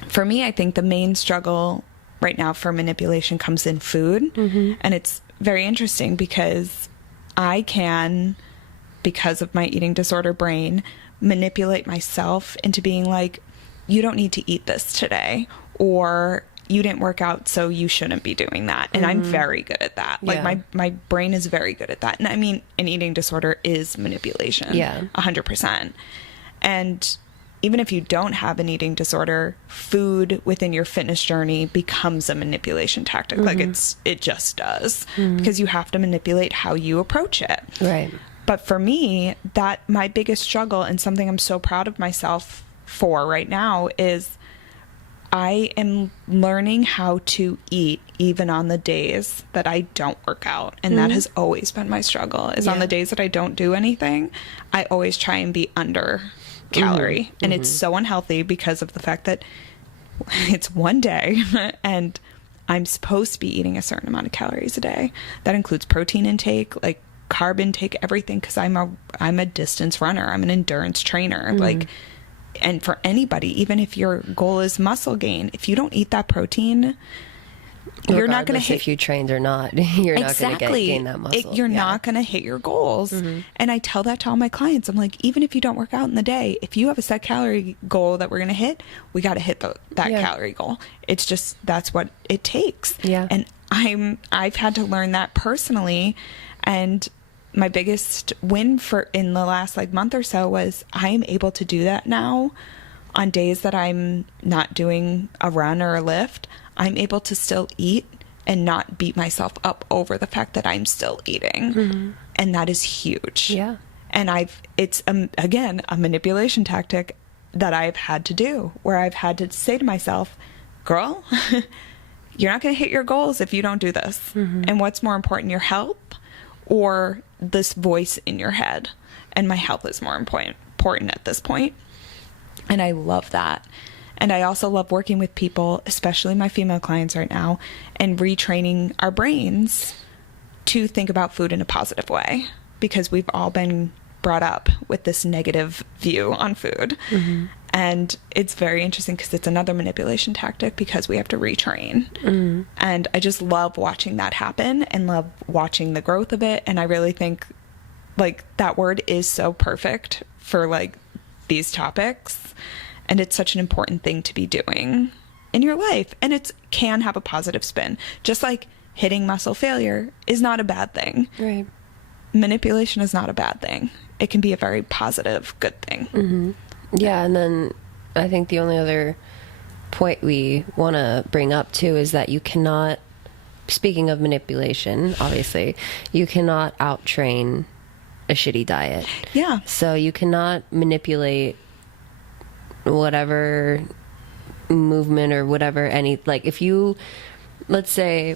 for me, I think the main struggle right now for manipulation comes in food. And it's very interesting because I can, because of my eating disorder brain, manipulate myself into being like, you don't need to eat this today, or you didn't work out, so you shouldn't be doing that. And I'm very good at that. Like my brain is very good at that. And I mean, an eating disorder is manipulation. 100%. And even if you don't have an eating disorder, food within your fitness journey becomes a manipulation tactic. Like it just does, because you have to manipulate how you approach it. Right. But for me, that my biggest struggle, and something I'm so proud of myself for right now, is I am learning how to eat even on the days that I don't work out. And that has always been my struggle, is on the days that I don't do anything, I always try and be under calorie. And it's so unhealthy because of the fact that it's one day and I'm supposed to be eating a certain amount of calories a day. That includes protein intake, like carb intake, everything, because I'm a distance runner, I'm an endurance trainer. Like, and for anybody, even if your goal is muscle gain, if you don't eat that protein, you're not going to hit, if you trained or not, you're not going to gain that muscle. You're not going to hit your goals. And I tell that to all my clients. I'm like, even if you don't work out in the day, if you have a set calorie goal that we're going to hit, we got to hit that calorie goal. It's just, that's what it takes. And I've had to learn that personally. And my biggest win for in the last like month or so was I am able to do that now on days that I'm not doing a run or a lift. I'm able to still eat and not beat myself up over the fact that I'm still eating. Mm-hmm. And that is huge. Yeah. And it's again, a manipulation tactic that I've had to do, where I've had to say to myself, girl, you're not going to hit your goals if you don't do this. Mm-hmm. And what's more important, your health or this voice in your head? And my health is more important at this point. And I love that. And I also love working with people, especially my female clients right now, and retraining our brains to think about food in a positive way, because we've all been brought up with this negative view on food. Mm-hmm. And it's very interesting because it's another manipulation tactic, because we have to retrain. Mm-hmm. And I just love watching that happen and love watching the growth of it. And I really think like that word is so perfect for like these topics. And it's such an important thing to be doing in your life. And it can have a positive spin. Just like hitting muscle failure is not a bad thing. Right. Manipulation is not a bad thing. It can be a very positive, good thing. Mm-hmm. Yeah, and then I think the only other point we want to bring up too is that you cannot, speaking of manipulation, obviously, you cannot out-train a shitty diet. Yeah. So you cannot manipulate whatever movement or whatever, like if you, let's say,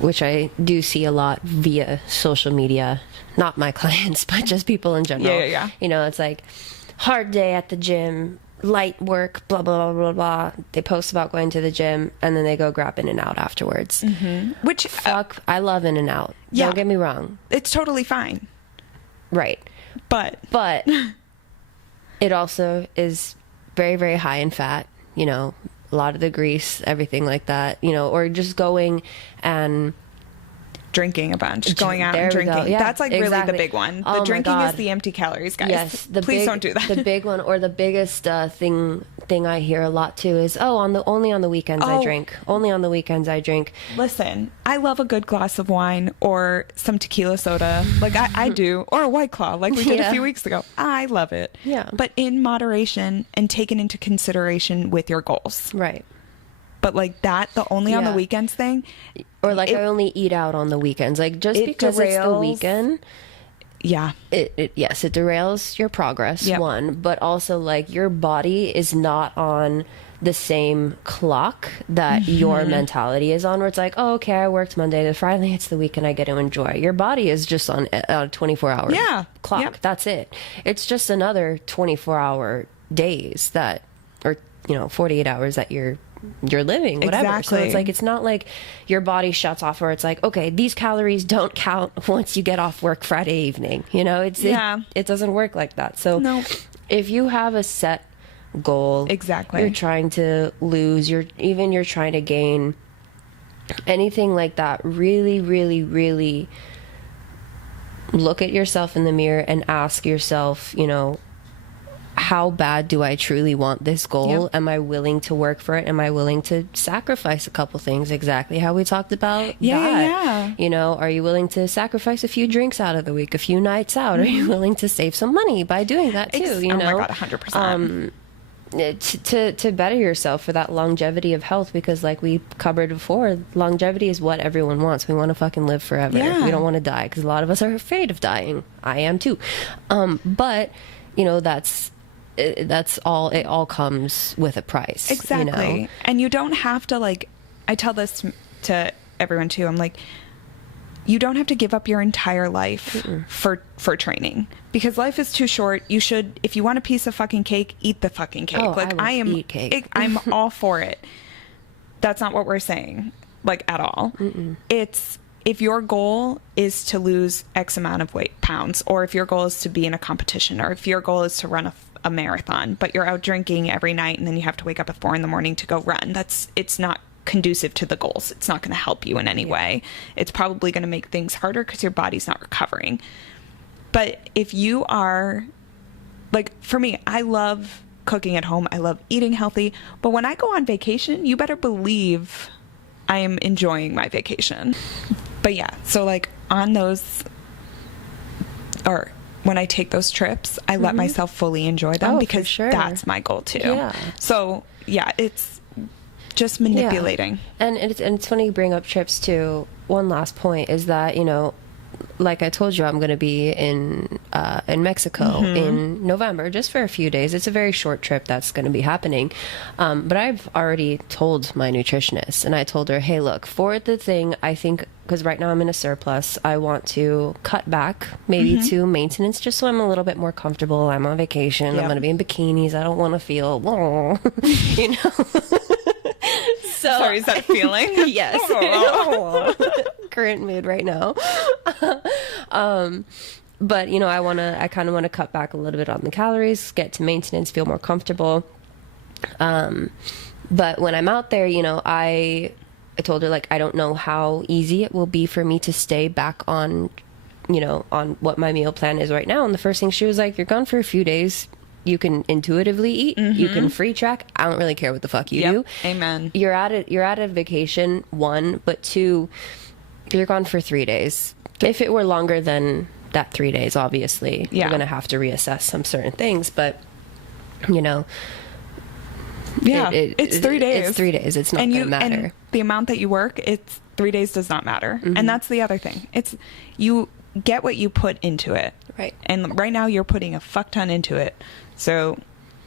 which I do see a lot via social media, not my clients, but just people in general. Yeah. You know, it's like hard day at the gym, light work, blah, blah, blah, blah, blah. They post about going to the gym and then they go grab In-N-Out afterwards. Mm-hmm. Which, fuck, I love In-N-Out. Yeah. Don't get me wrong. It's totally fine. Right. But it also is very, very high in fat, you know, a lot of the grease, everything like that, you know, or just going and drinking a bunch, going out and drinking. Yeah, that's like exactly. really the big one. The drinking is the empty calories, guys. Yes, please don't do that. The big one, or the biggest thing I hear a lot too is, only on the weekends I drink. Only on the weekends I drink. Listen, I love a good glass of wine or some tequila soda, like I do, or a White Claw, like we did a few weeks ago. I love it. Yeah, but in moderation and taken into consideration with your goals. Right. But like that, the only on the weekends thing, or like I only eat out on the weekends, like just because it's the weekend. Yeah. It derails your progress, one, but also like your body is not on the same clock that your mentality is on, where it's like, oh, okay, I worked Monday to Friday, it's the weekend, I get to enjoy. Your body is just on a 24-hour clock. Yep. That's it. It's just another 24-hour days that, or 48 hours that you're living, whatever. Exactly. So it's like, it's not like your body shuts off, or it's like, okay, these calories don't count once you get off work Friday evening. It doesn't work like that. So if you have a set goal, exactly, you're trying to lose, you're trying to gain, anything like that, really, really, really look at yourself in the mirror and ask yourself, how bad do I truly want this goal? Yep. Am I willing to work for it? Am I willing to sacrifice a couple things? Exactly how we talked about that. Yeah. Are you willing to sacrifice a few drinks out of the week, a few nights out? Are you willing to save some money by doing that too? Oh my God, 100%. To better yourself for that longevity of health, because like we covered before, longevity is what everyone wants. We want to fucking live forever. Yeah. We don't want to die, because a lot of us are afraid of dying. I am too. But that's all. It all comes with a price. Exactly. And you don't have to, like, I tell this to everyone too. I'm like, you don't have to give up your entire life for training, because life is too short. You should, if you want a piece of fucking cake, eat the fucking cake. Eat cake. I'm all for it. That's not what we're saying, like, at all. It's, if your goal is to lose X amount of pounds, or if your goal is to be in a competition, or if your goal is to run a marathon, but you're out drinking every night and then you have to wake up at 4 a.m. to go run, it's not conducive to the goals. It's not going to help you in any way. It's probably going to make things harder because your body's not recovering. But if you are, like, for me, I love cooking at home. I love eating healthy. But when I go on vacation, you better believe I am enjoying my vacation. But yeah, so like on those, or when I take those trips, I let myself fully enjoy them, because that's my goal too. Yeah. So yeah, it's just manipulating. Yeah. And it's funny you bring up trips too. One last point is that, you know, like I told you, I'm going to be in Mexico in November, just for a few days. It's a very short trip that's going to be happening. But I've already told my nutritionist, and I told her, hey, look, for the thing, I think, because right now I'm in a surplus, I want to cut back maybe to maintenance, just so I'm a little bit more comfortable. I'm on vacation. Yep. I'm going to be in bikinis. I don't want to feel, you know. So, sorry, is that a feeling? Yes. Current mood right now. But, you know, I kind of want to cut back a little bit on the calories, get to maintenance, feel more comfortable. But when I'm out there, you know, I told her, like, I don't know how easy it will be for me to stay back on, you know, on what my meal plan is right now. And the first thing she was like, you're gone for a few days. You can intuitively eat. You can free track. I don't really care what the fuck you do. Amen. You're at a vacation, one, but two, you're gone for 3 days. If it were longer than that 3 days, obviously, you're going to have to reassess some certain things. But, you know, it's 3 days. It's 3 days. It's not going to matter. And the amount that you work, it's 3 days does not matter. And that's the other thing. It's you get what you put into it. Right. And right now you're putting a fuck ton into it. So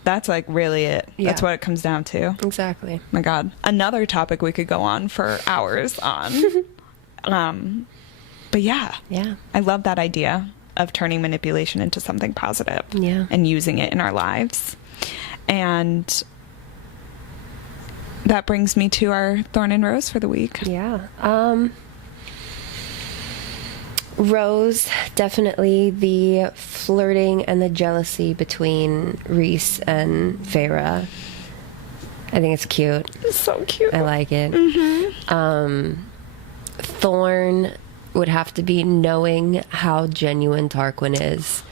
that's like really it. Yeah. That's what it comes down to. Exactly. My God. Another topic we could go on for hours on. But yeah. I love that idea of turning manipulation into something positive. Yeah. And using it in our lives. And that brings me to our Thorn and Rose for the week. Yeah. Rose, definitely the flirting and the jealousy between Reese and Feyre. I think it's cute. It's so cute. I like it. Thorn would have to be knowing how genuine Tarquin is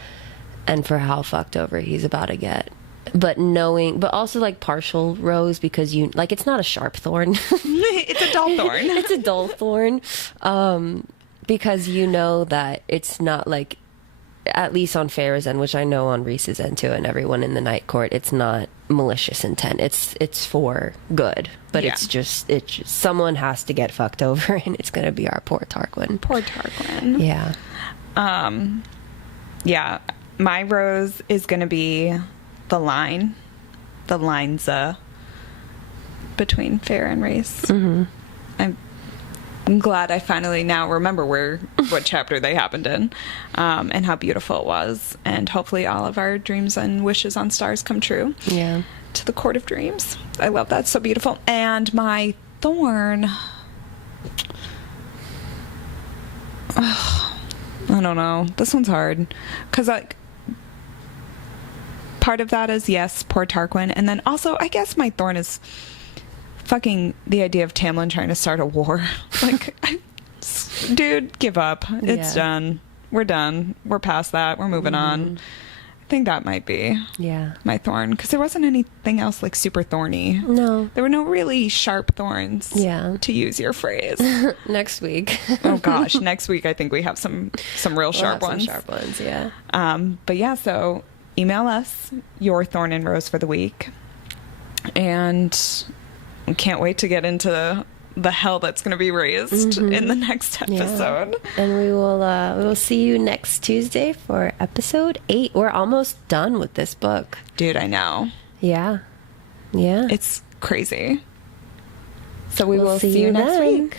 and for how fucked over he's about to get. But also like partial Rose, because you, like, it's not a sharp thorn. It's a dull thorn. It's a dull thorn. Because you know that it's not like, at least on Feyre's end, which I know on Reese's end too, and everyone in the Night Court, it's not malicious intent. It's for good. But it's just someone has to get fucked over, and it's gonna be our poor Tarquin. Poor Tarquin. Yeah. Yeah. My Rose is gonna be the lines between Feyre and Reese. I'm glad I finally now remember what chapter they happened in, and how beautiful it was. And hopefully all of our dreams and wishes on stars come true. Yeah. To the Court of Dreams. I love that. So beautiful. And my thorn, I don't know. This one's hard. Because, like, part of that is, yes, poor Tarquin. And then also, I guess my thorn is fucking the idea of Tamlin trying to start a war. Like, dude, give up. It's done. We're done. We're past that. We're moving on. I think that might be my thorn, because there wasn't anything else like super thorny. No, there were no really sharp thorns. To use your phrase. Next week. Oh gosh, next week I think we have some real sharp ones. Some sharp ones, yeah. But yeah, so email us your Thorn and Rose for the week, and can't wait to get into the hell that's going to be raised in the next episode. And we will see you next Tuesday for episode 8. We're almost done with this book. Dude, I know. Yeah. It's crazy. So we will see you next week.